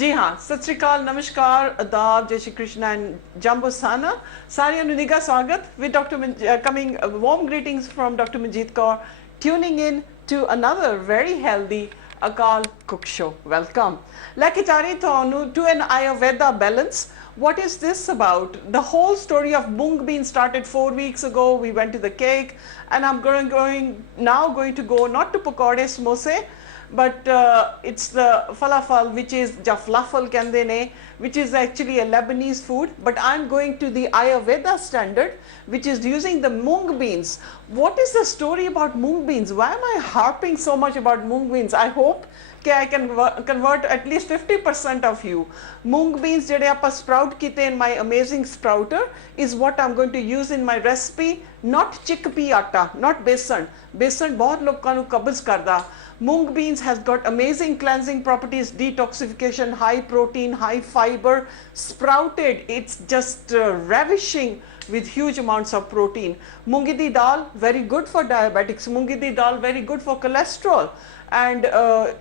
जी हाँ, सत श्री अकाल, नमस्कार, आदाब, जय Shri Krishna and Jambo Sana. सारियों ਨੂੰ ਨਿੱਘਾ ਸਵਾਗਤ with coming warm greetings from Dr. Manjit Kaur, tuning in to another very healthy Akaal cook show. Welcome. ਲੈ ਕੇ ਜਾ ਰਹੀ ਤੁਹਾਨੂੰ to an Ayurveda balance. What is this about? The whole story of mung bean started 4 weeks ago. We went to the cake and I'm going to go not to pakode samosa, but it's the falafel, which is ja flafal kende ne, which is actually a Lebanese food, but I'm going to the Ayurveda standard, which is using the mung beans. What is the story about mung beans? Why am I harping so much about mung beans? I hope I can convert at least 50% of you. Mung beans jehde aapa sprout kite in my amazing sprouter is what I'm going to use in my recipe, not chickpea atta, not besan. Besan bahut lokan nu kabz karda. Mung beans has got amazing cleansing properties, detoxification, high protein, high fiber. Sprouted, it's just ravishing with huge amounts of protein. Moongi di dal, very good for diabetics. Moongi di dal, very good for cholesterol. And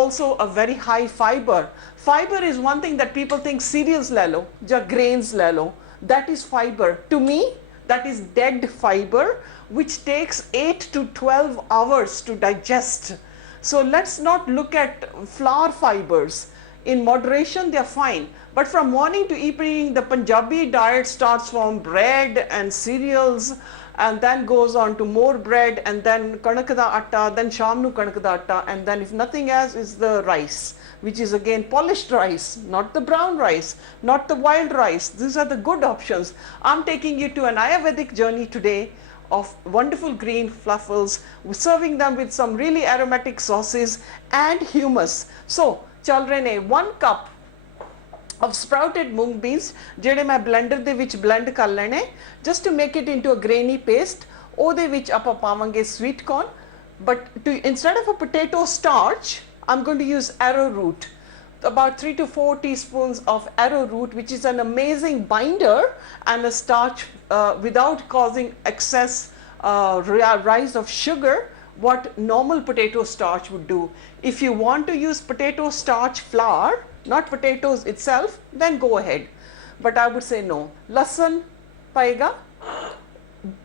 also a very high fiber. Fiber is one thing that people think cereals le lo, ja grains le lo. That is fiber. To me, that is dead fiber, which takes 8 to 12 hours to digest. So let's not look at flour fibers. In moderation, they are fine. But from morning to evening, the Punjabi diet starts from bread and cereals, and then goes on to more bread, and then kanak da atta, then sham nu kanak da atta, and then if nothing else is the rice, which is again polished rice, not the brown rice, not the wild rice. These are the good options. I'm taking you to an Ayurvedic journey today of wonderful green fluffles, serving them with some really aromatic sauces and hummus. So chal rahe ne 1 cup of sprouted mung beans ਜਿਹੜੇ ਮੈਂ blender ਦੇ ਵਿੱਚ blend ਕਰ ਲੈਣੇ, just to make it into a grainy paste. ਉਹਦੇ ਵਿੱਚ ਆਪਾਂ ਪਾਵਾਂਗੇ sweet corn, but instead of a potato starch, I'm going to use arrowroot. About 3 to 4 teaspoons of arrowroot, which is an amazing binder and a starch without causing excess rise of sugar, what normal potato starch would do. If you want to use potato starch flour, not potatoes itself, then go ahead. But I would say no. Lasan paega,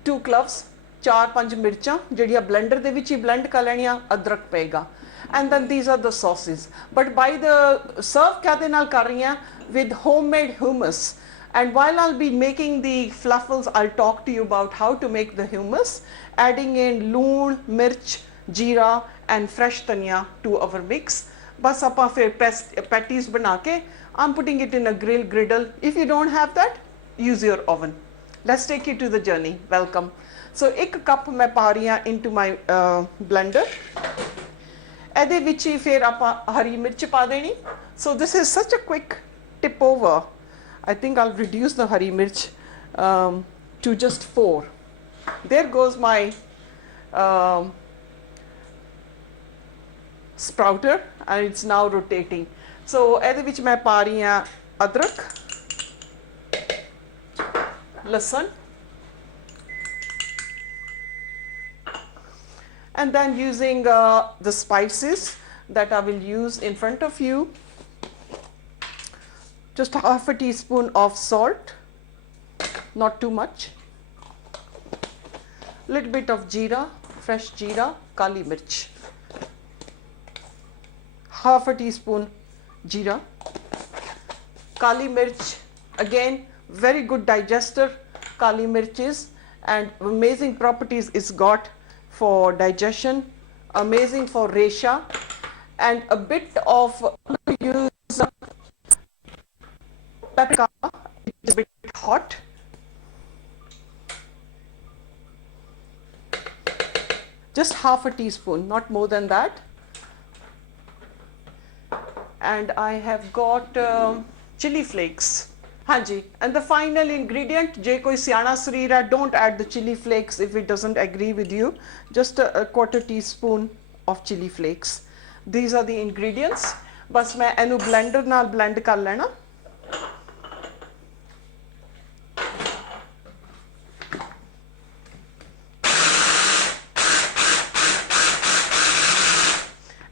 2 cloves, 4-5 mircha, ਜਿਹੜੀਆਂ blender ਦੇ ਵਿੱਚ ਹੀ blend ਕਰ ਲੈਣੀਆਂ, ਅਦਰਕ ਪਏਗਾ. And then these are the sauces. But by the serve kaade naal kar rahi hain, with homemade hummus. And while I'll be making the fluffles, I'll talk to you about how to make the hummus, adding in loon, mirch, jeera and fresh dhania to our mix. Bas aapa fir patties bana ke, I'm putting it in a griddle. If you don't have that, use your oven. Let's take you to the journey. Welcome. So 1 cup main pa rahi haan into my blender. ਇਹਦੇ ਵਿੱਚ ਹੀ ਫਿਰ ਆਪਾਂ ਹਰੀ ਮਿਰਚ ਪਾ ਦੇਣੀ. So this is such a quick tip over. I think I'll reduce the hari mirch to just 4. There goes my sprouter, and it's now rotating. So ਇਹਦੇ ਵਿੱਚ ਮੈਂ ਪਾ ਰਹੀ ਹਾਂ ਅਦਰਕ, ਲਸਣ, and then using the spices that I will use in front of you. Just half a teaspoon of salt, not too much. Little bit of jeera, fresh jeera, kali mirch. Half a teaspoon jeera. Kali mirch, again, very good digester. Kali mirch is, and amazing properties it's got for digestion, amazing for resha, and a bit of use paprika. It's a bit hot. Just half a teaspoon, not more than that. And I have got chili flakes. Hanji, and the final ingredient, je koi siana sarir hai, don't add the chili flakes if it doesn't agree with you. Just a 1/4 teaspoon of chili flakes. These are the ingredients. Bas main enu blender naal blend kar lena.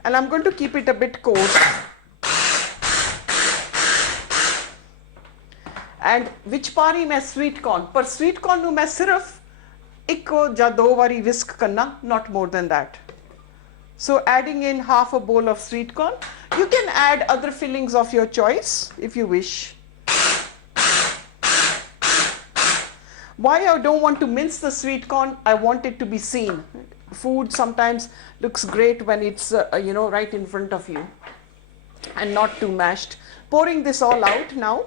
And I'm going to keep it a bit coarse. And which पार ही मैं sweet corn, पर sweet corn नूं मैं सिर्फ एक या दो बारी विस्क करना, not more than that. So adding in half a bowl of sweet corn. You can add other fillings of your choice if you wish. Why I don't want to mince the sweet corn? I want it to be seen. Food sometimes looks great when it's right in front of you and not too mashed. Pouring this all out now.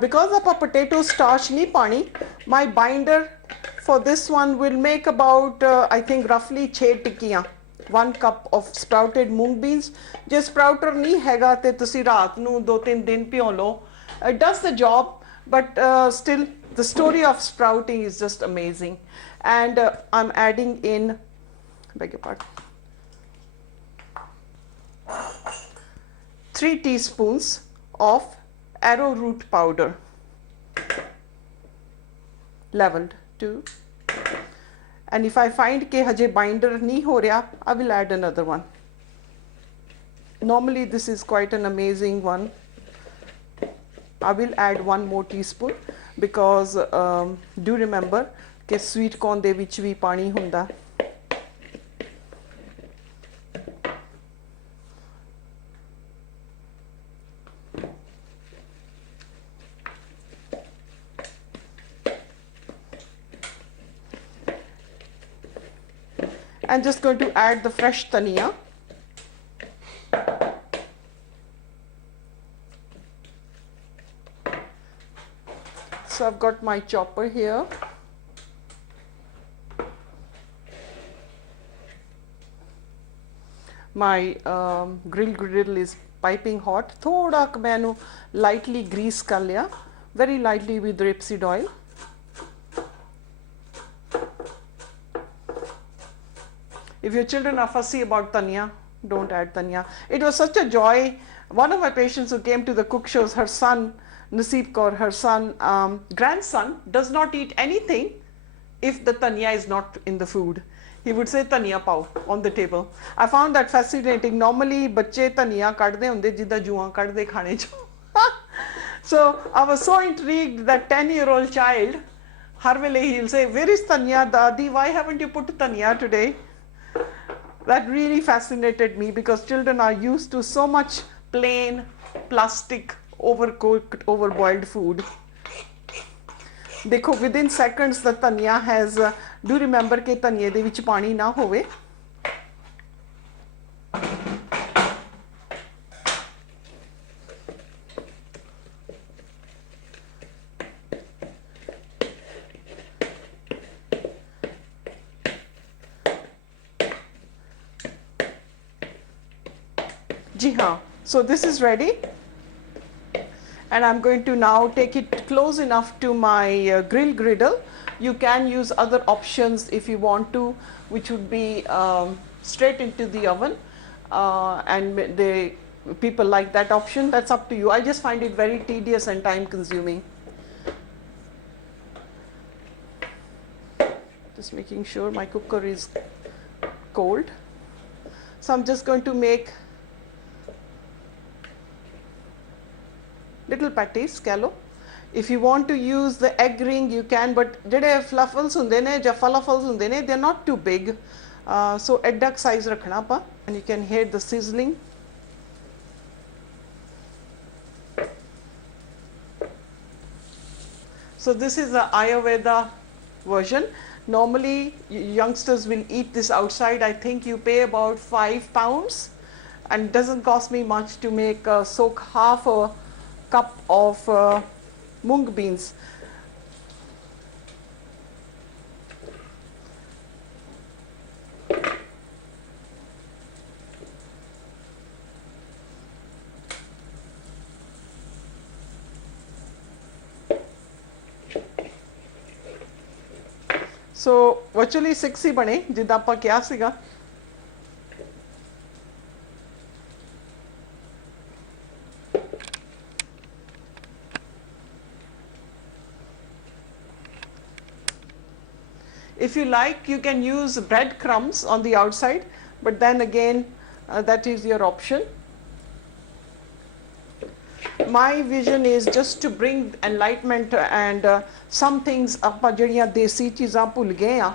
Because of a potato starch nahi pani, my binder for this one will make about I think roughly 6 tikkiyan. 1 cup of sprouted mung beans. Je sprouter nahi hega te tusi raat nu 2-3 din pio lo. It does the job, but still the story of sprouting is just amazing. And I'm adding in, beg your pardon, 3 teaspoons of arrowroot powder, leveled too. And if I find ke haje binder nahi ho raha, I will add another one. Normally this is quite an amazing one. I will add 1 more teaspoon because do remember ke sweet corn de vich vi pani hunda. I'm just going to add the fresh dhania. So I've got my chopper here. My griddle is piping hot. Thoda क मैंने lightly grease कर लिया, very lightly with rapeseed oil. If your children are fussy about dhania, don't add dhania. It was such a joy. One of my patients who came to the cook shows, her son, Manjit Kaur, her son, grandson, does not eat anything if the dhania is not in the food. He would say dhania pao on the table. I found that fascinating. Normally, bacche dhania kadde hunde jidda juan kadde khane cho. So I was so intrigued that 10-year-old child, har vele he'll say, "Where is dhania, Dadi? Why haven't you put dhania today?" That really fascinated me because children are used to so much plain, plastic, overcooked, overboiled food. देखो within seconds the dhania has do remember के धनिए दे विच पानी ना होवे. जी हाँ, so this is ready. And I'm going to now take it close enough to my griddle. You can use other options if you want to, which would be straight into the oven, and people like that option. That's up to you. I just find it very tedious and time consuming. Just making sure my cooker is cold. So I'm just going to make little patties कह लो. If you want to use the egg ring, you can, but ਜਿਹੜੇ fluffles ਹੁੰਦੇ ਨੇ ਜਾਂ falafels ਹੁੰਦੇ ਨੇ, they're not too big. So ਐਡਾ size ਰੱਖਣਾ ਆਪਾਂ, and you can hear the sizzling. So this is the Ayurveda version. Normally youngsters will eat this outside. I think you pay about £5 and it doesn't cost me much to make soak half a cup of mung beans. So virtually 6 ही बने जिद्दां आपां किया सीगा. If you like, you can use bread crumbs on the outside, but then again, that is your option. My vision is just to bring enlightenment and some things ਆਪਾਂ ਜਿਹੜੀਆਂ ਦੇਸੀ ਚੀਜ਼ਾਂ ਭੁੱਲ ਗਏ ਆ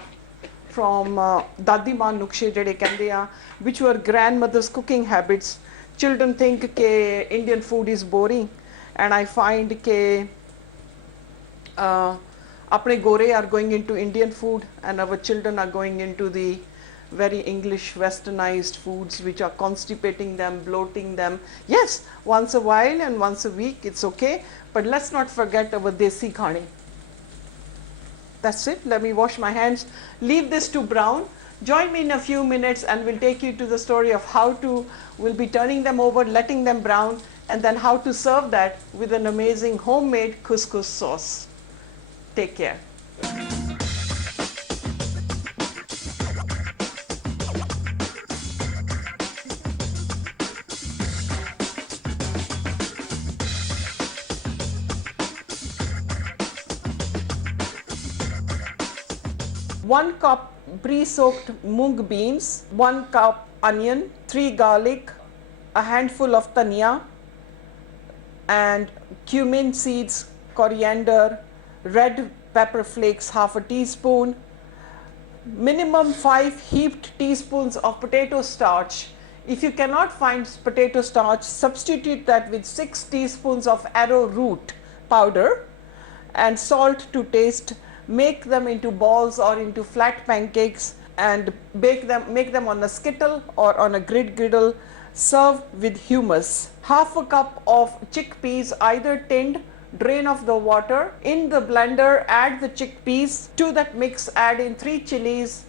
from ਦਾਦੀ ਮਾਂ ਨੁਕਸ਼ੇ ਜਿਹੜੇ ਕਹਿੰਦੇ ਆ, which were grandmother's cooking habits. Children think ke Indian food is boring, and I find ke apne gore are going into Indian food and our children are going into the very English westernized foods which are constipating them, bloating them. Yes, once a while and once a week it's okay, but let's not forget our desi khane. That's it. Let me wash my hands, leave this to brown. Join me in a few minutes and we'll take you to the story of how to, we'll be turning them over, letting them brown, and then how to serve that with an amazing homemade couscous sauce. Take care. One cup pre-soaked mung beans, 1 cup onion, 3 garlic, a handful of dhania, and cumin seeds, coriander, red pepper flakes, half a teaspoon, minimum 5 heaped teaspoons of potato starch. If you cannot find potato starch, substitute that with 6 teaspoons of arrowroot powder and salt to taste. Make them into balls or into flat pancakes and bake them, make them on a skittle or on a griddle. Serve with hummus. Half a cup of chickpeas, either tinned, drain off the water. In the blender, add the chickpeas. To that mix, add in 3 chilies,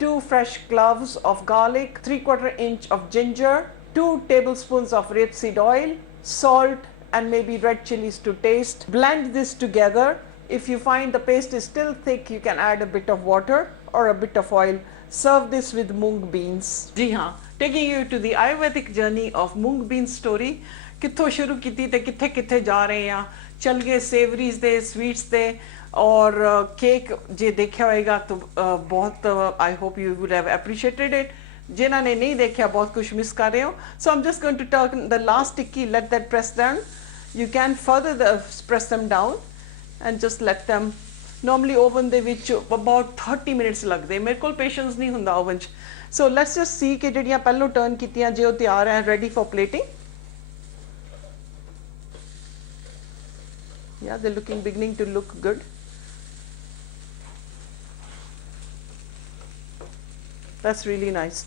2 fresh cloves of garlic, 3/4 inch of ginger, 2 tablespoons of rapeseed oil, salt, and maybe red chilies to taste. Blend this together. If you find the paste is still thick, you can add a bit of water or a bit of oil. Serve this with mung beans. जी हाँ, taking you to the Ayurvedic journey of mung bean story. कित्थों शुरू कीती ते कित्थे कित्थे जा रहे हैं. चल गए सेवरीज दे, स्वीट्स दे, और केक जे देखा होएगा तो बहुत I hope you would have appreciated it. जिन्हों ने नहीं देखा बहुत कुछ मिस कर रहे हो. So I'm just going to turn the last tikki, let that press down. You can further press them down and just let them. Normally oven ਦੇ ਵਿੱਚ about 30 minutes ਲੱਗਦੇ. ਮੇਰੇ ਕੋਲ patience ਨਹੀਂ ਹੁੰਦਾ oven 'ਚ. So let's just see ਕਿ ਜਿਹੜੀਆਂ ਪਹਿਲੋਂ turn ਕੀਤੀਆਂ ਜੇ ਉਹ ਤਿਆਰ ਹੈ, ready for plating. Yeah, they're beginning to look good. That's really nice.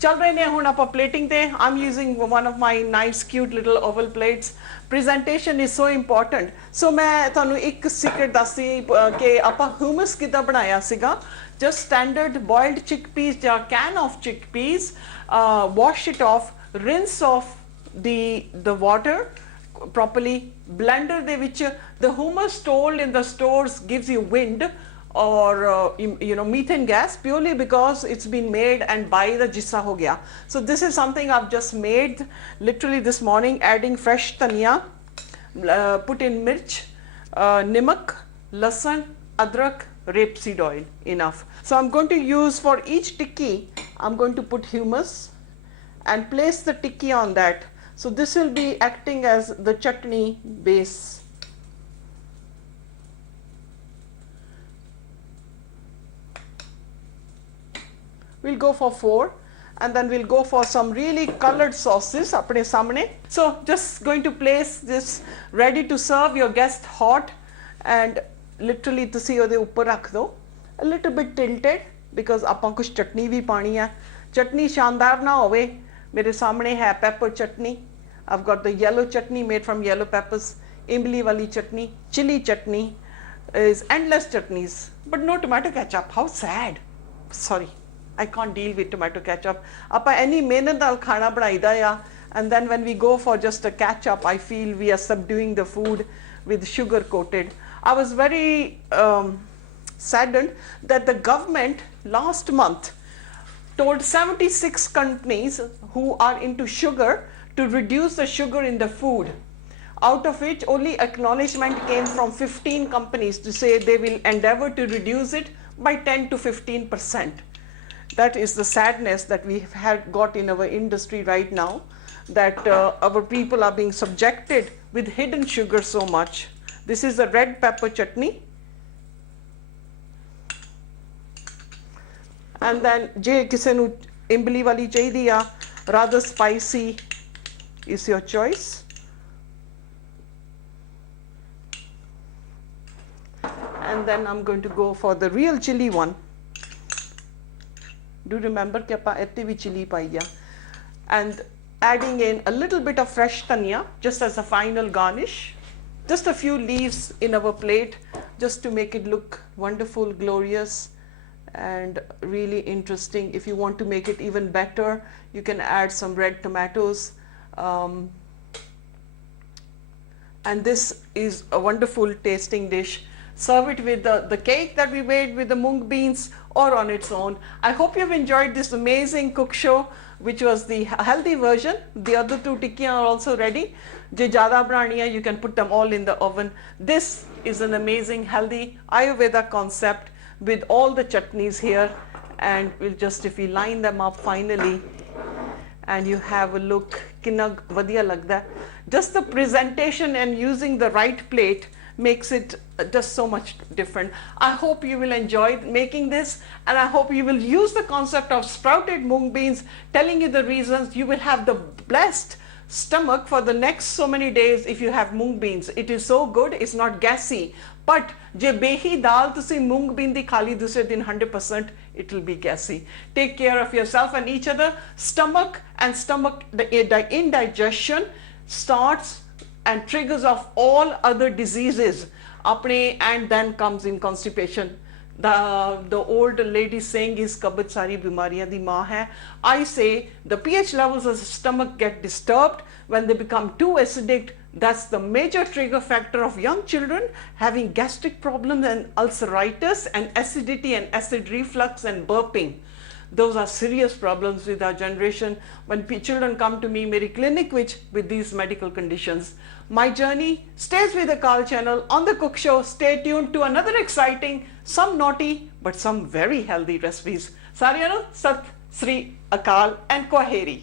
ਚੱਲ ਰਹੇ ਨੇ ਹੁਣ ਆਪਾਂ plating ਤੇ. I'm using one of my nice cute little oval plates. Presentation is so important. So ਮੈਂ ਤੁਹਾਨੂੰ ਇੱਕ secret ਦੱਸੀ ਕਿ ਆਪਾਂ hummus ਕਿੱਦਾਂ ਬਣਾਇਆ ਸੀਗਾ. Just standard boiled chickpeas ਜਾਂ can of chickpeas, wash it off, rinse off the water properly. Blender ਦੇ ਵਿੱਚ the hummus told in the stores gives you wind or methane gas, purely because it's been made and by the jissa ho gaya. So this is something I've just made literally this morning, adding fresh dhania, put in mirch, nimak, lasan, adrak, rapeseed oil, enough. So I'm going to use for each tikki, I'm going to put hummus and place the tikki on that. So this will be acting as the chutney base. We'll go for 4 and then we'll go for some really colored sauces apne samne. So just going to place this ready to serve your guest hot, and literally ਤੁਸੀਂ ਉਹਦੇ ਉੱਪਰ ਰੱਖ ਦੋ. A little bit tilted because ਆਪਾਂ ਕੁਝ ਚਟਨੀ ਵੀ ਪਾਣੀ ਹੈ. ਚਟਨੀ ਸ਼ਾਨਦਾਰ ਨਾ ਹੋਵੇ. ਮੇਰੇ ਸਾਹਮਣੇ ਹੈ pepper chutney. I've got the yellow chutney made from yellow peppers, imli wali chutney, chili chutney, is endless chutneys, but no tomato ketchup. How sad. Sorry, I can't deal with tomato ketchup. Apa any mehnat dal khana banaida ya, and then when we go for just a ketchup, I feel we are subduing the food with sugar coated. I was very saddened that the government last month told 76 companies who are into sugar to reduce the sugar in the food, out of which only acknowledgement came from 15 companies to say they will endeavor to reduce it by 10 to 15%. That is the sadness that we have got in our industry right now, that our people are being subjected with hidden sugar so much. This is the red pepper chutney. And then je kise nu imbli wali chahidi ya, rather spicy is your choice. And then I'm going to go for the real chili one. Do remember कि ਆਪਾਂ ਇੱਥੇ ਵੀ chili ਪਾਈ ਆ. And adding in a little bit of fresh dhania just as a final garnish. Just a few leaves in our plate just to make it look wonderful, glorious, and really interesting. If you want to make it even better, you can add some red tomatoes. And this is a wonderful tasting dish. Serve it with the cake that we made with the mung beans or on its own. I hope you've enjoyed this amazing cook show, which was the healthy version. The other two tikkiyan are also ready. Je jada banani hai, you can put them all in the oven. This is an amazing healthy Ayurveda concept with all the chutneys here. And we'll just, if we line them up finally, and you have a look, kinna vadiya lagda. Just the presentation and using the right plate makes it just so much different. I hope you will enjoy making this, and I hope you will use the concept of sprouted mung beans, telling you the reasons. You will have the blessed stomach for the next so many days if you have mung beans. It is so good, it's not gassy. But je behi dal tusi mung bean di khali dusre din 100%, it will be gassy. Take care of yourself and each other. Stomach and the indigestion starts and triggers of all other diseases. And then comes in constipation. The old lady saying is kabat sari bimariyan di maa hai. I say the pH levels of the stomach get disturbed when they become too acidic. That's the major trigger factor of young children having gastric problems and ulceritis and acidity and acid reflux and burping. Those are serious problems with our generation when children come to me, my clinic, with these medical conditions. My journey stays with the Akaal channel on the Cook Show. Stay tuned to another exciting, some naughty, but some very healthy recipes. Sariyanu, Sat Sri Akaal and Kwaheri.